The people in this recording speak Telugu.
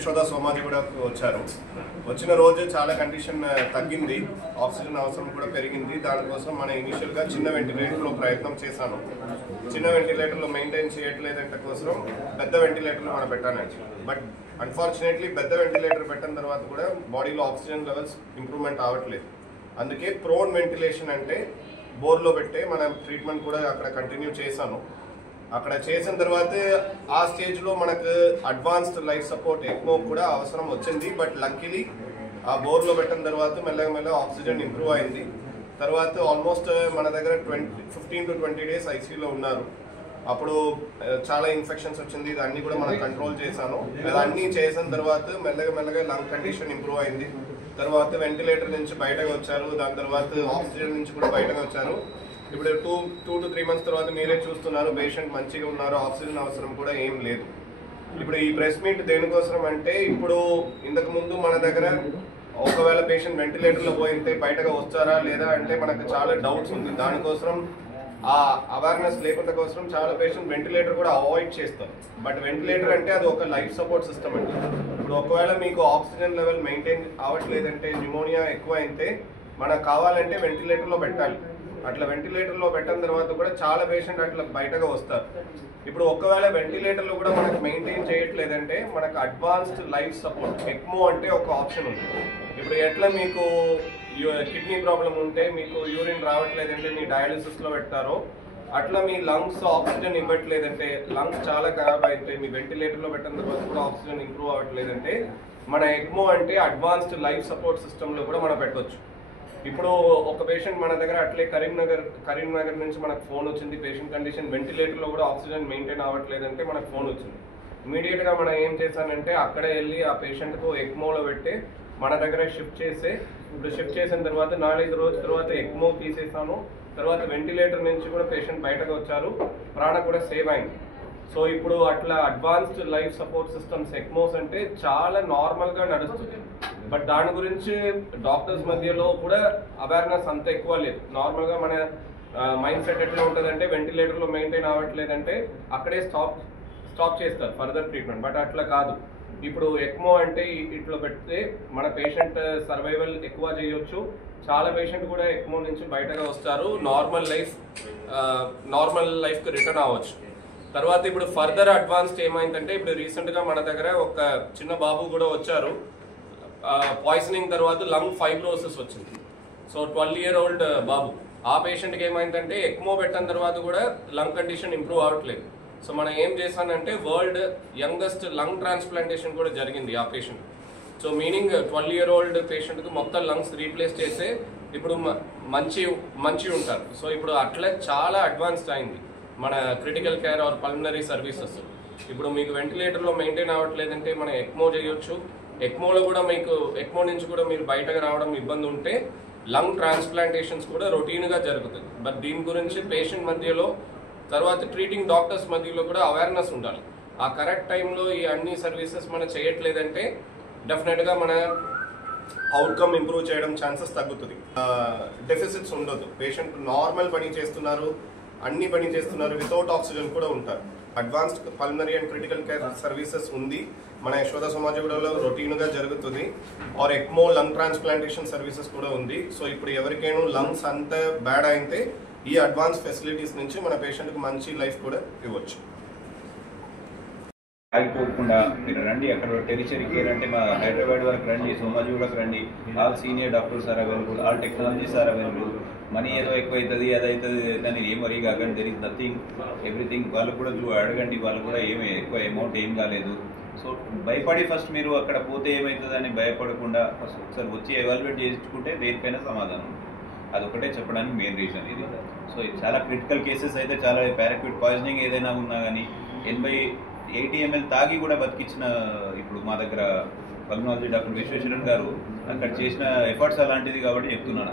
యశోద సోమాజీ కూడా వచ్చారు. వచ్చిన రోజు చాలా కండిషన్ తగ్గింది, ఆక్సిజన్ అవసరం కూడా పెరిగింది. దానికోసం మన ఇనిషియల్గా చిన్న వెంటిలేటర్లో ప్రయత్నం చేశాను. చిన్న వెంటిలేటర్లో మెయింటైన్ చేయట్లేదంటే కోసం పెద్ద వెంటిలేటర్లో మనం పెట్టానండి. బట్ అన్ఫార్చునేట్లీ పెద్ద వెంటిలేటర్ పెట్టిన తర్వాత కూడా బాడీలో ఆక్సిజన్ లెవెల్స్ ఇంప్రూవ్మెంట్ అవ్వట్లేదు. అందుకే ప్రోన్ వెంటిలేషన్ అంటే బోర్లో పెట్టే మనం ట్రీట్మెంట్ కూడా అక్కడ కంటిన్యూ చేశాను. అక్కడ చేసిన తర్వాత ఆ స్టేజ్లో మనకు అడ్వాన్స్డ్ లైఫ్ సపోర్ట్ ఎక్మో కూడా అవసరం వచ్చింది. బట్ లక్కీలీ ఆ బోర్లో పెట్టిన తర్వాత మెల్లగా ఆక్సిజన్ ఇంప్రూవ్ అయింది. తర్వాత ఆల్మోస్ట్ మన దగ్గర 15 to 20 days ఐసీయూలో ఉన్నారు. అప్పుడు చాలా ఇన్ఫెక్షన్స్ వచ్చింది, అన్నీ కూడా మనం కంట్రోల్ చేశాను. అన్నీ చేసిన తర్వాత మెల్లగా లంగ్ కండిషన్ ఇంప్రూవ్ అయింది. తర్వాత వెంటిలేటర్ నుంచి బయటకు వచ్చారు, దాని తర్వాత ఆక్సిజన్ నుంచి కూడా బయటకు వచ్చారు. ఇప్పుడు 2 to 3 months తర్వాత మీరే చూస్తున్నారు, పేషెంట్ మంచిగా ఉన్నారు, ఆక్సిజన్ అవసరం కూడా ఏం లేదు. ఇప్పుడు ఈ ప్రెస్ మీట్ దేనికోసం అంటే, ఇప్పుడు ఇంతకు ముందు మన దగ్గర ఒకవేళ పేషెంట్ వెంటిలేటర్లో పోయితే బయటకు వస్తారా లేదా అంటే మనకు చాలా డౌట్స్ ఉంది. దానికోసం ఆ అవేర్నెస్ లేకుండా కోసం చాలా పేషెంట్ వెంటిలేటర్ కూడా అవాయిడ్ చేస్తారు. బట్ వెంటిలేటర్ అంటే అది ఒక లైఫ్ సపోర్ట్ సిస్టమ్ అండి. ఇప్పుడు ఒకవేళ మీకు ఆక్సిజన్ లెవెల్ మెయింటైన్ అవ్వట్లేదంటే, న్యూమోనియా ఎక్కువ అయితే మనకు కావాలంటే వెంటిలేటర్లో పెట్టాలి. అట్లా వెంటిలేటర్లో పెట్టిన తర్వాత కూడా చాలా పేషెంట్ అట్లా బయటగా వస్తారు. ఇప్పుడు ఒకవేళ వెంటిలేటర్లో కూడా మనకు మెయింటైన్ చేయట్లేదంటే మనకు అడ్వాన్స్డ్ లైఫ్ సపోర్ట్ ఎక్మో అంటే ఒక ఆప్షన్ ఉంది. ఇప్పుడు ఎట్లా మీకు కిడ్నీ ప్రాబ్లం ఉంటే మీకు యూరిన్ రావట్లేదంటే మీ డయాలిసిస్లో పెడతారో, అట్లా మీ లంగ్స్ ఆక్సిజన్ ఇవ్వట్లేదంటే, లంగ్స్ చాలా ఖరాబ్ అయితే మీ వెంటిలేటర్లో పెట్టిన తర్వాత కూడా ఆక్సిజన్ ఇంప్రూవ్ అవ్వట్లేదంటే మన ఎక్మో అంటే అడ్వాన్స్డ్ లైఫ్ సపోర్ట్ సిస్టంలో కూడా మనం పెట్టవచ్చు. ఇప్పుడు ఒక పేషెంట్ మన దగ్గర అట్లే కరీంనగర్ నుంచి మనకు ఫోన్ వచ్చింది, పేషెంట్ కండిషన్ వెంటిలేటర్లో కూడా ఆక్సిజన్ మెయింటైన్ అవ్వట్లేదంటే మనకు ఫోన్ వచ్చింది. ఇమీడియట్గా మనం ఏం చేశానంటే అక్కడే వెళ్ళి ఆ పేషెంట్కు ఎక్మోలో పెట్టి మన దగ్గర షిఫ్ట్ చేసిన తర్వాత 4-5 రోజుల తర్వాత ఎక్మో తీసేసాను. తర్వాత వెంటిలేటర్ నుంచి కూడా పేషెంట్ బయటకు వచ్చారు, ప్రాణం కూడా సేవ్ అయింది. సో ఇప్పుడు అట్లా అడ్వాన్స్డ్ లైఫ్ సపోర్ట్ సిస్టమ్స్ ఎక్మోస్ అంటే చాలా నార్మల్గా నడుస్తుంది. బట్ దాని గురించి డాక్టర్స్ మధ్యలో కూడా అవేర్నెస్ అంత ఎక్కువ లేదు. నార్మల్గా మన మైండ్ సెట్ ఎట్లా ఉంటుందంటే వెంటిలేటర్లో మెయింటైన్ అవ్వట్లేదంటే అక్కడే స్టాప్ చేస్తారు ఫర్దర్ ట్రీట్మెంట్. బట్ అట్లా కాదు. ఇప్పుడు ఎక్మో అంటే ఇట్లా పెడితే మన పేషెంట్ సర్వైవల్ ఎక్కువ చేయొచ్చు. చాలా పేషెంట్ కూడా ఎక్మో నుంచి బయటగా వస్తారు, నార్మల్ లైఫ్కి రిటర్న్ అవ్వచ్చు. తర్వాత ఇప్పుడు ఫర్దర్ అడ్వాన్స్డ్ ఏమైందంటే, ఇప్పుడు రీసెంట్గా మన దగ్గర ఒక చిన్న బాబు కూడా వచ్చారు. పాయిజనింగ్ తర్వాత లంగ్ ఫైబ్రోసిస్ వచ్చింది. సో 12-year-old బాబు. ఆ పేషెంట్కి ఏమైందంటే ఎక్మో పెట్టిన తర్వాత కూడా లంగ్ కండిషన్ ఇంప్రూవ్ అవ్వట్లేదు. సో మనం ఏం చేశానంటే వరల్డ్ యంగెస్ట్ లంగ్ ట్రాన్స్ప్లాంటేషన్ కూడా జరిగింది ఆ పేషెంట్. సో మీనింగ్ 12-year-old పేషెంట్కి మొత్తం లంగ్స్ రీప్లేస్ చేస్తే ఇప్పుడు మంచి ఉంటారు. సో ఇప్పుడు అట్లా చాలా అడ్వాన్స్డ్ అయింది మన critical care or pulmonary services. ఇప్పుడు మీకు వెంటిలేటర్లో మెయింటైన్ అవ్వట్లేదంటే మనం ఎక్మో చేయొచ్చు. ఎక్మోలో కూడా మీకు ఎక్మో నుంచి కూడా మీరు బయటకు రావడం ఇబ్బంది ఉంటే లంగ్ ట్రాన్స్ప్లాంటేషన్స్ కూడా రొటీన్గా జరుగుతుంది. బట్ దీని గురించి పేషెంట్ మధ్యలో తర్వాత ట్రీటింగ్ డాక్టర్స్ మధ్యలో కూడా అవేర్నెస్ ఉండాలి. ఆ కరెక్ట్ టైంలో ఈ అన్ని సర్వీసెస్ మనం చేయట్లేదంటే డెఫినెట్గా మన అవుట్కమ్ ఇంప్రూవ్ చేయడం ఛాన్సెస్ తగ్గుతుంది. డెఫిసిట్స్ ఉండదు. పేషెంట్ నార్మల్ పని చేస్తున్నారు, అన్ని పని చేస్తున్నారు, వితౌట్ ఆక్సిజన్ కూడా ఉంటారు. Advanced pulmonary and critical care services ఉంది మన యశోద సోమాజిగూడలో, రొటీన్గా జరుగుతుంది. Or ECMO lung transplantation services కూడా ఉంది. సో ఇప్పుడు ఎవరికైనా లంగ్స్ అంత బ్యాడ్ అయితే ఈ అడ్వాన్స్ ఫెసిలిటీస్ నుంచి మన పేషెంట్కి మంచి లైఫ్ కూడా ఇవ్వచ్చు. ఆగిపోకుండా మీరు రండి, అక్కడ టెరిషరీ కేర్ అంటే మా హైదరాబాద్ వరకు రండి, సోమాజిగూడకు రండి. All senior doctors are available, all technologies are available. Money ఏదో ఎక్కువ అవుతుంది అదవుతుంది అని ఏం వరీ కాకండి, దెర్ ఇస్ నథింగ్, ఎవ్రీథింగ్. వాళ్ళు కూడా అడగండి, వాళ్ళు కూడా ఏమి ఎక్కువ అమౌంట్ ఏం కాలేదు. సో భయపడి ఫస్ట్ మీరు అక్కడ పోతే ఏమవుతుందని భయపడకుండా ఫస్ట్ ఒకసారి వచ్చి ఎవాల్యుయేట్ చేసుకుంటే దేనికైనా సమాధానం. అదొకటే చెప్పడానికి మెయిన్ రీజన్ ఇది. సో చాలా క్రిటికల్ కేసెస్ అయితే చాలా పారాక్యూట్ పాయిజనింగ్ ఏదైనా ఉన్నా కానీ 80 ml తాగి కూడా బతికించిన ఇప్పుడు మా దగ్గర పల్మనాలజీ డాక్టర్ విశ్వేశ్వరన్ గారు అక్కడ చేసిన ఎఫర్ట్స్ అలాంటిది కాబట్టి చెప్తున్నాను.